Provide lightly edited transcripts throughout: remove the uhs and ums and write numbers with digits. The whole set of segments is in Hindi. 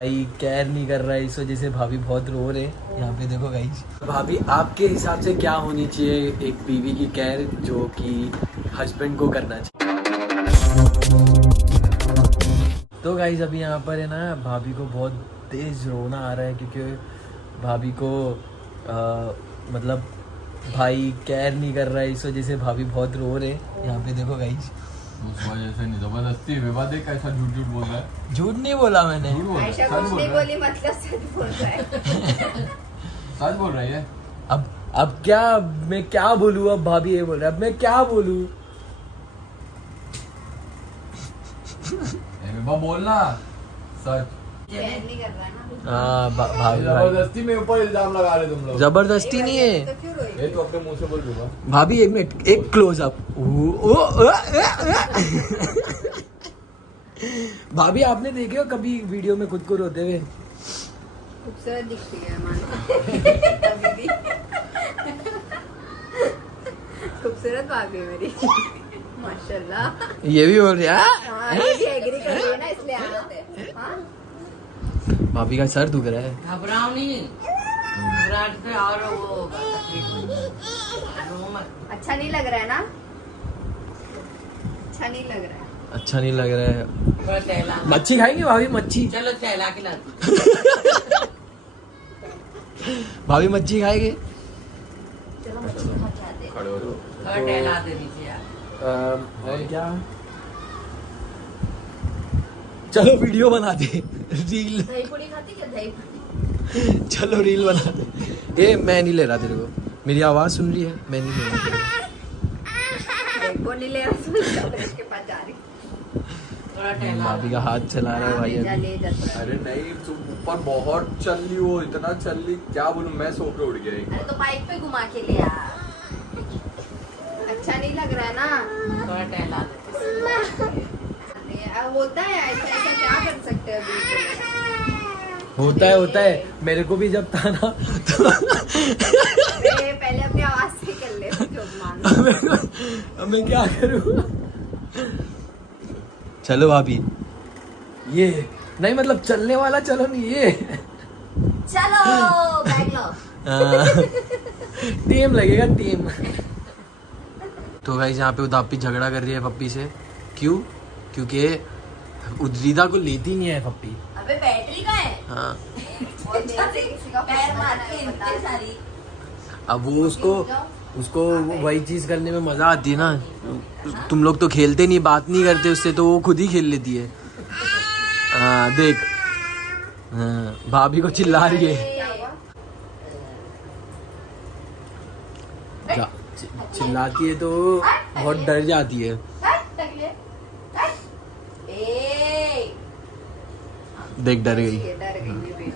भाई केयर नहीं कर रहा है, इस वजह से भाभी बहुत रो रहे हैं। यहाँ पे देखो गाइस, भाभी आपके हिसाब से क्या होनी चाहिए एक बीवी की केयर जो कि हस्बैंड को करना चाहिए? तो गाइस अभी यहाँ पर है ना, भाभी को बहुत तेज रोना आ रहा है क्योंकि भाभी को मतलब भाई केयर नहीं कर रहा है, इस वजह से भाभी बहुत रो रहे हैं। यहाँ पे देखो गाइस, उस वजह से नहीं, जबरदस्ती विवाद है। कैसा झूठ झूठ बोल रहा है? झूठ नहीं बोला मैंने, झूठ बोल रहा है, आयशा सच कुछ बोल नहीं रहा है, बोली, मतलब सच बोल रहा है। सच बोल रही है। अब क्या मैं क्या बोलूँ? अब भाभी ये बोल रहा है, अब मैं क्या बोलूँ? विवाह बोलना सच। केयर नहीं कर रहा है ना। हाँ भाभी जबरदस्ती में ऊपर इल्जाम लगा रहे तुम लोग। जबरदस्ती नहीं है तो क्यों रोई? ये तो अपने मुंह से बोल दूंगा। भाभी। एक मिनट, एक क्लोज अप। भाभी आपने देखे हो कभी वीडियो में खुद को रोते हुए? खूबसूरत दिखती है मानो। कभी भी खूबसूरत भाभी मेरी, माशाल्लाह। ये भी बोल रही है हाँ, ये भी एग्री कर रही है ना, इसलिए आदत है। हाँ? भाभी का सर दुख रहा है। घबराओ नहीं, घबराहट से और वो तकलीफ होगी। रो मत। अच्छा नहीं लग रहा है ना? अच्छा नहीं लग रहा है। अच्छा नहीं लग रहा है। थोड़ा टहला। मच्छी खाएंगे भाभी? मच्छी चलो टहला के लाती। भाभी मच्छी खाएंगे? चलो मच्छी खा के आते हैं। खड़े हो जाओ। थोड़ा टहला दे नीचे यार। और क्या, चलो वीडियो बना दे, रील। दही पूड़ी खाती क्या? दही पूड़ी। चलो रील बना दे। ए मैं नहीं ले रहा तेरे को, मेरी आवाज सुन रही है? मैं नहीं ले रहा तेरे को। देखो नहीं ले रहा, इसके पास जा रही। थोड़ा टहला। भाभी का हाथ चला रहा है भाई हाँ, अभी। ले जाता है। अरे नहीं, तुम ऊपर बहुत चल रही हो, इतना चल रही, क्या बोलूं मैं, सो पे उड़ गया एक अरे बार। तो बाइक पे घुमा के ले आ। अच्छा नहीं लग रहा है ना? थोड़ा टहला दे। अब होता है ऐसा, ऐसा क्या कर सकते हैं अभी? होता है मेरे को भी जब था ना तो अरे पहले अपनी आवाज से कर ले जो मान। अब मैं क्या करूँ? चलो भाभी, ये नहीं मतलब चलने वाला, चलो नहीं ये चलो बैग लो। टीम लगेगा, टीम। तो गाइस यहाँ पे उदापी झगड़ा कर रही है पप्पी से। क्यों? क्योंकि उद्रीदा को लेती नहीं है पप्पी। अबे बैटरी का है। हाँ, और किसी का पैर मार के इतनी सारी। अब वो उसको वही चीज करने में मजा आती है ना। तुम लोग तो खेलते नहीं, बात नहीं करते उससे, तो वो खुद ही खेल लेती है। हाँ देख, हाँ, भाभी को चिल्ला रही है। चिल्लाती है तो बहुत डर जाती है। देख डर गई। डर गई।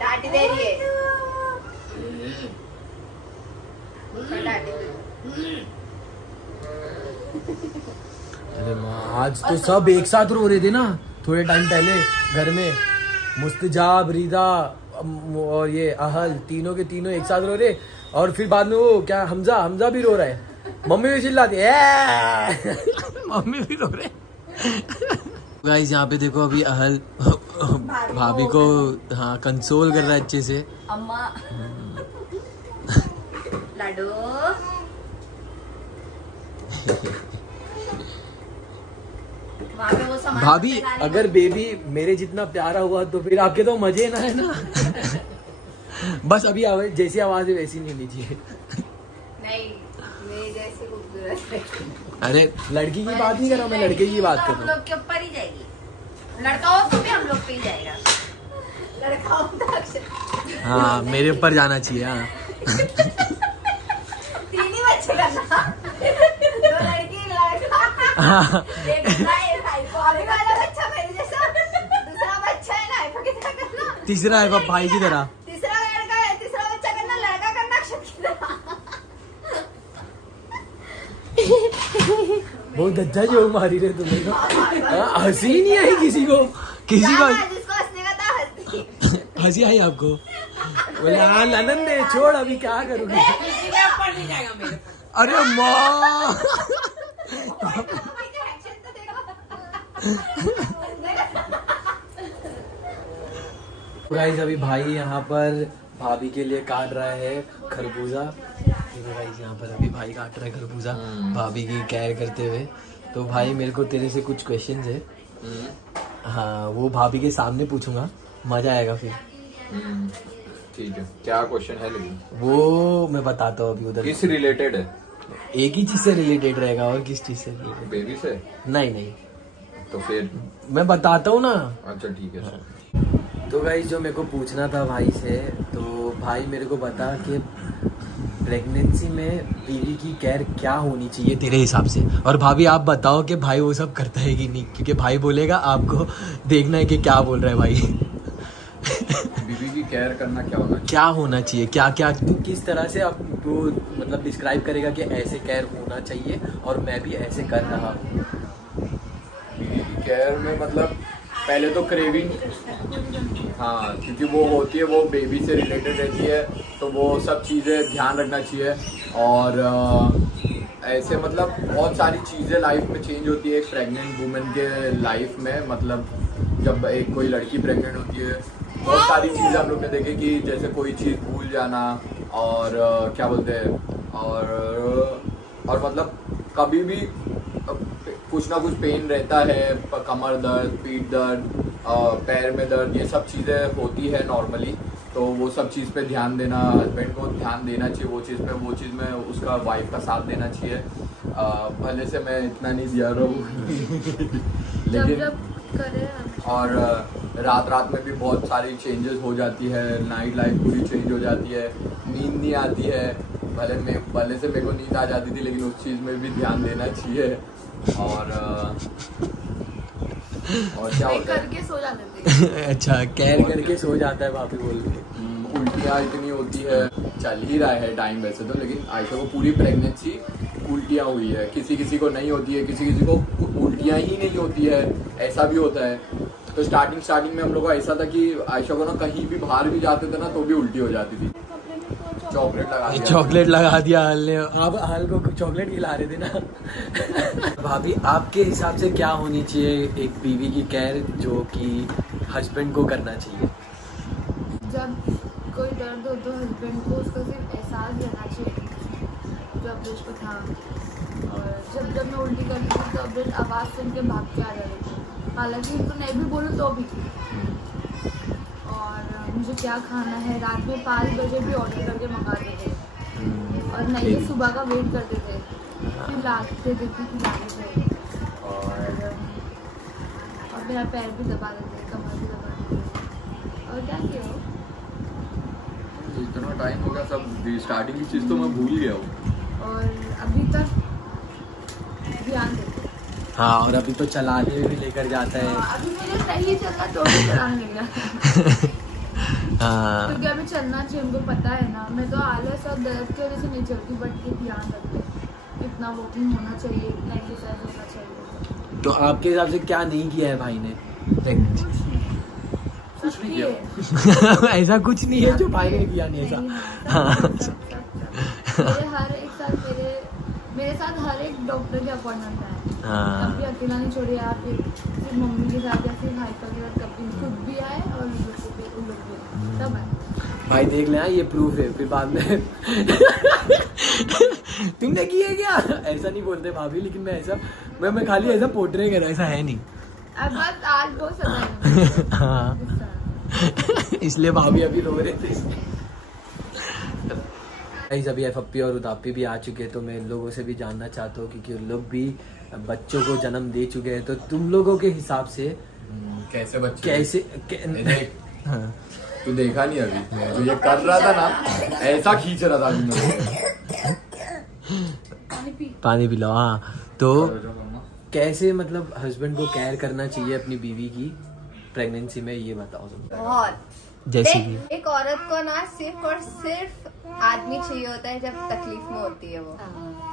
डांट दे रही है। अरे माँ, आज तो सब एक साथ रो रहे थे ना थोड़े टाइम पहले घर में। मुस्तजाब, रिदा और ये अहल, तीनों के तीनों एक साथ रो रहे। और फिर बाद में वो क्या, हमजा भी रो रहा है। मम्मी भी चिल्लाती है। मम्मी भी रो रहे। गाइस यहाँ पे देखो, अभी अहल भाभी को हाँ कंसोल कर रहा है अच्छे से। अम्मा लाडो। वहाँ पे वो सामान भाभी लगाने में- अगर बेबी मेरे जितना प्यारा हुआ तो फिर आपके तो मजे ना है ना। बस अभी जैसी आवाज है वैसी नहीं होनी चाहिए। नहीं, मेरी जैसी खूबसूरत है। अरे लड़की की बात नहीं कर रहा मैं, लड़के की बात कर हम रहा हूँ। लोग के ऊपर ही जाएगी। लड़का हो तो भी हम लोग पे ही जाएगा। लड़का हो तो अक्षर। हाँ मेरे ऊपर जाना चाहिए। हाँ तीन ही बच्चे करना। दो लड़की एक लड़का। एक भाई वाला बच्चा मेरे जैसा। दूसरा बच्चा है ना, कितना करना? तीसरा है भाई की तरह। तीसरा लड़का है, तीसरा बच्चा करना, लड़का करना अक्षर की तरह। बहुत धज्जा जोक मारी रहे तुम लोग। हाँ, हंसी ही नहीं आई किसी को, किसी को जिसको हंसने का था हंसी। हंसी आई आपको? बोले हाँ ननन ने छोड़, अभी क्या करूँगी। किसी के ऊपर नहीं जाएगा मेरे ऊपर। अरे माँ, एक्शन तो देखो। गाइस अभी भाई यहाँ पर भाभी के लिए काट रहा है खरबूजा। गाइस यहाँ पर अभी भाई काट रहा है खरबूजा भाभी की केयर करते हुए। तो भाई मेरे को तेरे से कुछ क्वेश्चंस है, हाँ वो भाभी के सामने पूछूंगा, मजा आएगा फिर। ठीक है, क्या क्वेश्चन है लेकिन? वो मैं बताता हूँ अभी उधर। किस रिलेटेड है? एक ही चीज से रिलेटेड रहेगा, और किस चीज से रिलेटेड? बेबी से? नहीं तो फिर मैं बताता हूँ ना। अच्छा ठीक है। हाँ। तो गाइस जो मेरे को पूछना था भाई से, तो भाई मेरे को बता कि प्रेगनेंसी में बीवी की केयर क्या होनी चाहिए तेरे हिसाब से, और भाभी आप बताओ कि भाई वो सब करता है कि नहीं, क्योंकि भाई बोलेगा, आपको देखना है कि क्या बोल रहा है भाई। बीवी की केयर करना क्या होना चाहिए? क्या होना चाहिए, क्या क्या तू किस तरह से आपको मतलब डिस्क्राइब करेगा कि ऐसे केयर होना चाहिए और मैं भी ऐसे कर रहा हूँ। बीवी की केयर में मतलब पहले तो क्रेविंग, हाँ क्योंकि वो होती है, वो बेबी से रिलेटेड रहती है, तो वो सब चीज़ें ध्यान रखना चाहिए। और ऐसे मतलब बहुत सारी चीज़ें लाइफ में चेंज होती है एक प्रेग्नेंट वुमेन के लाइफ में। मतलब जब एक कोई लड़की प्रेग्नेंट होती है, बहुत सारी चीज़ें हम लोग ने देखे कि जैसे कोई चीज़ भूल जाना, और क्या बोलते हैं, और मतलब कभी भी कुछ ना कुछ पेन रहता है, कमर दर्द, पीठ दर्द, पैर में दर्द, ये सब चीज़ें होती है नॉर्मली। तो वो सब चीज़ पे ध्यान देना, हस्बैंड को ध्यान देना चाहिए वो चीज़ पे, वो चीज़ में उसका वाइफ का साथ देना चाहिए। भले से मैं इतना नहीं दिया रहा हूँ लेकिन और रात में भी बहुत सारी चेंजेस हो जाती है, नाइट लाइफ पूरी चेंज हो जाती है, नींद नहीं आती है। भले से मेरे को नींद आ जाती थी, लेकिन उस चीज़ में भी ध्यान देना चाहिए। और क्या होता है, करके सो जाते थे। अच्छा केयर करके सो जाता है भाभी बोल के। उल्टियाँ इतनी होती है, चल ही रहा है टाइम वैसे तो, लेकिन आयशा को पूरी प्रेगनेंसी उल्टियाँ हुई है। किसी को नहीं होती है, किसी को उल्टियाँ ही नहीं होती है, ऐसा भी होता है। तो स्टार्टिंग में हम लोग को ऐसा था कि आयशा को ना कहीं भी बाहर भी जाते थे ना तो भी उल्टी हो जाती थी। चॉकलेट लगा दिया हल ने, आप हल को चॉकलेट खिला रहे थे ना। भाभी आपके हिसाब से क्या होनी चाहिए एक बीवी की केयर जो कि हस्बैंड को करना चाहिए? जब कोई दर्द हो तो हस्बैंड को उसका सिर्फ एहसास रहना चाहिए जो अब्रेश को था। और जब मैं उल्टी करती थी तो अब्रेश आवाज़ सुन के भाग के आ जाती थी, हालांकि उनको नहीं भी बोलूँ तो भी। और मुझे क्या खाना है, रात में 5 बजे भी ऑर्डर करके मंगाते थे, और नहीं तो सुबह का वेट करते थे, फिर लाते थे कि लाने थे। और मेरा पैर भी दबा देते, कमर भी दबा देते। और क्या किया हो, इतना टाइम हो गया, सब स्टार्टिंग की चीज़ तो मैं भूल गया हूँ। और अभी तक ध्यान देते। हाँ, और अभी तो चलाने में भी लेकर जाता है। अभी मुझे सही चलना तो भी चलाने लगा। हाँ, क्योंकि अभी चलना चाहिए, उनको पता है ना। मैं तो आलस और दर्द की वजह से नहीं चलती, बट ये ध्यान रखते इतना वॉकिंग होना चाहिए, इतना एक्सरसाइज होना चाहिए। तो आपके हिसाब से क्या नहीं किया है भाई ने? कुछ नहीं किया। ऐसा कुछ नहीं है जो भाई ने किया नहीं ऐसा। मेरे साथ हर एक डॉक्टर के अपॉइंटमेंट है। हाँ। कभी अकेला नहीं छोड़े, या फिर मम्मी के साथ, या फिर भाई के साथ, कभी खुद भी आए और उन लोग भी सब है। भाई देख लेना, ये प्रूफ है, फिर बाद में तुमने की है क्या, ऐसा नहीं बोलते भाभी, लेकिन मैं खाली ऐसा पोर्ट्रे कर रहा, ऐसा है नहीं। अब बस आज बहुत समय हाँ। इसलिए भाभी अभी रो रहे थे। अभी एफपी और उदापी भी आ चुके हैं, तो मैं इन लोगों से भी जानना चाहता हूँ, क्योंकि उन लोग भी बच्चों को जन्म दे चुके हैं। तो तुम लोगों के हिसाब से कैसे बच्चे, कैसे हाँ। तू देखा नहीं अभी जो ये कर रहा था ना, ऐसा खींच रहा था अभी। पानी पिलाओ। हाँ, तो कैसे मतलब हस्बैंड को केयर करना चाहिए अपनी बीवी की प्रेगनेंसी में, ये बताओ तुम। बहुत जैसे कि एक औरत को ना सिर्फ और सिर्फ आदमी चाहिए होता है जब तकलीफ में होती है वो,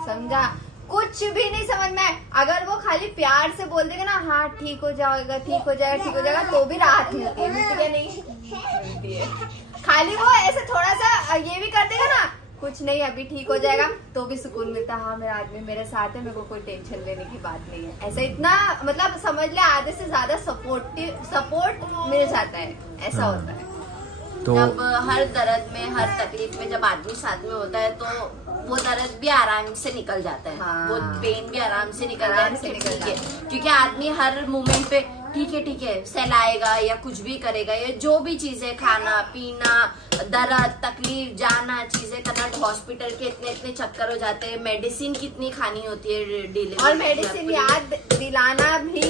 समझा। कुछ भी नहीं समझ में, अगर वो खाली प्यार से बोल देगा ना, हाँ ठीक हो जाएगा, ठीक हो जाएगा, ठीक हो जाएगा, तो भी राहत मिलती है। मिलती है नहीं मिलती है। खाली वो ऐसे थोड़ा सा ये भी कर देगा ना, कुछ नहीं अभी ठीक हो जाएगा, तो भी सुकून मिलता है। हाँ मेरा आदमी मेरे साथ है, मेरे को कोई टेंशन लेने की बात नहीं है। ऐसा इतना मतलब समझ ले, आधे से ज्यादा सपोर्ट मिल जाता है, ऐसा होता है। तो जब हर दर्द में, हर तकलीफ में जब आदमी साथ में होता है तो वो दर्द भी आराम से निकल जाता है। हाँ। वो पेन भी आराम से निकल आराम जाता से है। निकल ठीक है, जाता क्योंकि आदमी हर मोमेंट पे ठीक है सहलाएगा या कुछ भी करेगा, या जो भी चीजें खाना पीना, दर्द तकलीफ, जाना, चीजें करना, हॉस्पिटल के इतने चक्कर हो जाते हैं, मेडिसिन कितनी खानी होती है डिलीवरी, और मेडिसिन याद दिलाना भी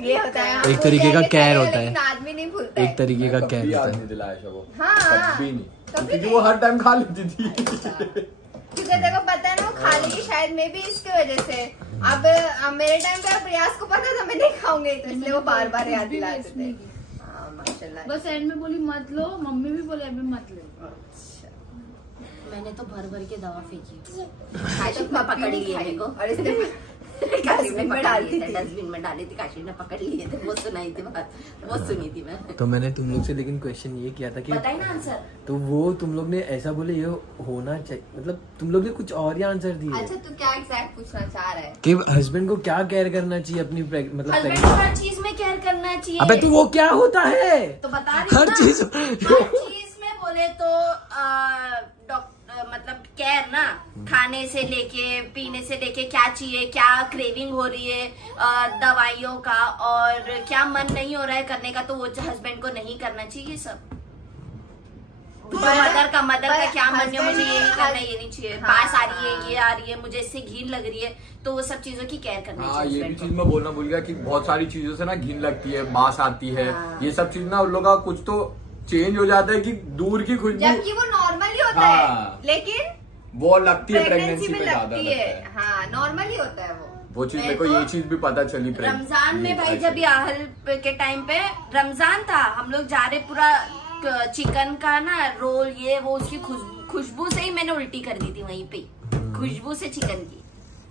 ये होता है। हम एक भूल तरीके का जाएंगे, care चलेगा, होता है। लेकिन आदमी नहीं भूलता है। एक तरीके का कभी क्या याद होता नहीं दिलाया शबो, हाँ। कभी नहीं, कभी क्योंकि नहीं। वो हर टाइम खा लेती थी। क्योंकि देखो पता है ना, वो खा लेगी शायद मे भी इसकी वजह से। अब मेरे टाइम पे प्रयास को पता था मैं नहीं खाऊंगी, तो इसलिए वो बार बार याद दिलाते थे। हाँ, माशाल्लाह। बस एंड में बोली मत लो, मम्मी भी बोले अभी मत लो। अच्छा। मैंने तो भर के दवा फेंकी, तो में पकड़ नहीं लिए खाई। मेरे को। और इसने डस्टबिन में डालती थी। डस्टबिन में डाली थी, काशी ने पकड़ लिए थे, वो सुनाई थी बात, वो सुनी थी मैं। तो मैंने तुम लोग से लेकिन क्वेश्चन ये किया था कि बताइए ना आंसर। तो वो तुम लोग ने ऐसा बोले ये होना चाहिए, मतलब तुम लोग ने कुछ और ही आंसर दिए अच्छा, तू क्या एग्जैक्ट पूछना चाह रहा है? कि हस्बैंड को क्या केयर करना चाहिए अपनी मतलब हस्बैंड को हर चीज में केयर करना चाहिए। अबे तो वो क्या होता है? तो बता रही हूँ हर ना। चीज हर चीज में बोले तो मतलब केयर ना, खाने से लेके पीने से लेके क्या चाहिए, क्या क्रेविंग हो रही है दवाइयों का, और क्या मन नहीं हो रहा है करने का, तो वो हस्बैंड को नहीं करना चाहिए सब। मदर का क्या मन है, मुझे ये नहीं करना, ये नहीं चाहिए, पास आ रही है, ये आ रही है, मुझे इससे घिन लग रही है, तो वो सब चीजों की केयर करनी हाँ, चाहिए ये भी husband को। चीज मैं बोलना भूल गया कि बहुत सारी चीजों से ना घिन लगती है, बास आती है, हाँ। ये सब चीज ना उन लोग का कुछ तो चेंज हो जाता है कि दूर की खुशबू जबकि वो नॉर्मल ही होता हाँ। है, लेकिन वो लगती है प्रेगनेंसी प्रेगनेंसी में पे ज्यादा लगती लगता है। है। हाँ, नॉर्मल ही होता है वो। चीज मैं मेरे को तो ये चीज भी पता चली रमजान में भाई, ऐसे। जब आहल के टाइम पे रमजान था, हम लोग जा रहे पूरा चिकन का ना रोल, ये वो, उसकी खुशबू से ही मैंने उल्टी कर दी थी वहीं पे, खुशबू से चिकन की।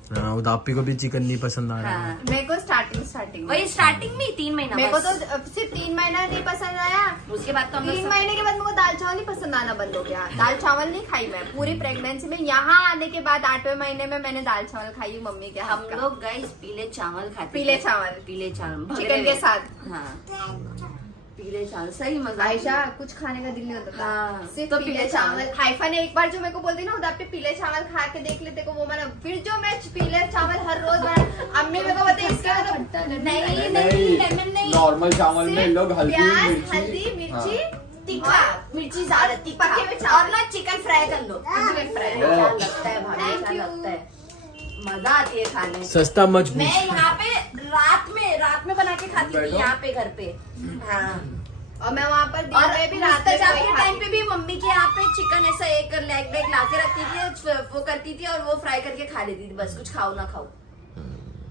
उदापी को भी चिकन नहीं पसंद आ रहा है। हाँ, मेरे को स्टार्टिंग वही स्टार्टिंग में 3 महीना मेरे को बस। तो सिर्फ 3 महीना नहीं पसंद आया। उसके बाद तो हम 3 लोग महीने के बाद मेरे को दाल चावल ही पसंद आना बंद हो गया। दाल चावल नहीं खाई मैं पूरी प्रेगनेंसी में। यहाँ आने के बाद 8वें महीने में मैंने दाल चावल खाई मम्मी के हाथ हम का। लोग गाइस पीले चावल खाते पीले थे। चावल। पीले चावल भगरे चिकन के हुए। साथ। हाँ, पीले चावल सही मजा। आयशा, कुछ खाने का दिल नहीं होता था। हाँ, सिर्फ तो पीले चावल। हाइफा ने एक बार जो मेरे को बोलती ना, उधर पे पीले चावल खा के देख लेते को, वो मैंने फिर जो मैं पीले चावल हर रोज बना, अम्मी मेरे को बताई इसका मतलब नहीं लेमन नहीं, नॉर्मल चावल में लोग हल्दी प्याज, हल्दी मिर्ची, तीखा, मिर्ची ज्यादा तीखा, पके हुए चावल। और ना चिकन फ्राई कर लो। Chicken fry. क्या लगता है भाई, Thank क्या you। लगता है, मजा आती है खाने में। सस्ता मजबूत। मैं यहाँ पे रात में बना के खाती थी यहाँ पे घर पे। हाँ, और मैं वहाँ पर दिन और में भी रात मुस्तजाब में के टाइम पे भी मम्मी के यहाँ पे चिकन ऐसा एक लेग ला के रखती थी, वो करती थी और वो फ्राई करके खा लेती थी, बस कुछ खाओ ना खाओ,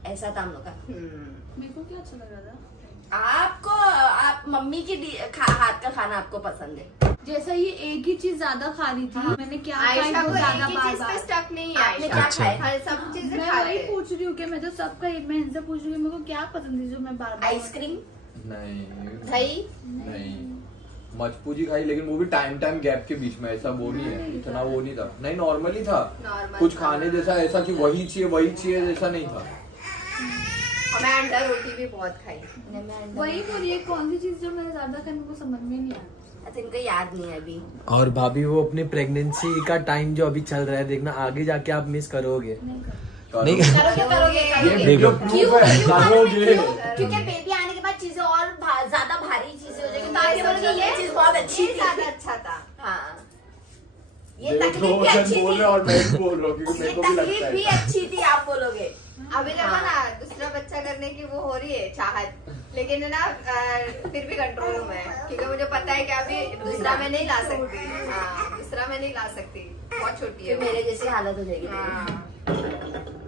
ऐसा था हम लोग का। मेरे को क्या अच्छा लग रहा था, आप मम्मी की हाथ का खाना आपको पसंद है? जैसा ये एक ही चीज ज्यादा खा रही थी, मैंने क्या खाई आयशा वो को ज्यादा एक ही बार चीज पे बार। स्टक नहीं है। आपने आयशा। क्या अच्छा। खाया? हर सब चीजें मैं खाते वही हैं। पूछ रही हूँ कि मैं तो सबका मैं इनसे पूछ रही हूँ मेरे को क्या पसंद है जो मैं बार बार। आइसक्रीम, नहीं दही, नहीं, मजपूजी खाई, लेकिन वो भी टाइम गैप के बीच में, ऐसा वो नहीं है, इतना वो नहीं था, नहीं नॉर्मली था, Normal कुछ था। खाने जैसा ऐसा कि वही चाहिए जैसा नहीं था। और मैं अंडा रोटी भी बहुत खाई। वही बोलिए कौन सी चीज जो मैं ज्यादा खाने को समझ में नहीं आती। अच्छा इनको याद नहीं है अभी। और भाभी वो अपने प्रेगनेंसी का टाइम जो अभी चल रहा है, देखना आगे जाके आप मिस करोगे। नहीं करोगे ये देखो। वीडियो प्रूफ है, करोगे। क्योंकि बेबी आने के बाद चीजें और ज्यादा भारी चीजें हो जाएंगी, तो आगे बोलोगे ये चीज बहुत अच्छी ये थी। ज्यादा अच्छा था। हाँ, ये देखो, तकलीफ भी मैं अच्छी बोल थी, रहा और मैं भी बोल रहा हूँ क्योंकि ये मेरे को भी तकलीफ लगता भी है। अच्छी थी, आप बोलोगे। अभी देखो ना, दूसरा बच्चा करने की वो हो रही है चाहत, लेकिन है ना फिर भी कंट्रोल में है, क्योंकि मुझे पता है कि अभी दूसरा मैं नहीं ला सकती। हाँ, दूसरा मैं नहीं ला सकती, बहुत छोटी है फिर वो। मेरे जैसी हालत हो जाएगी। हाँ।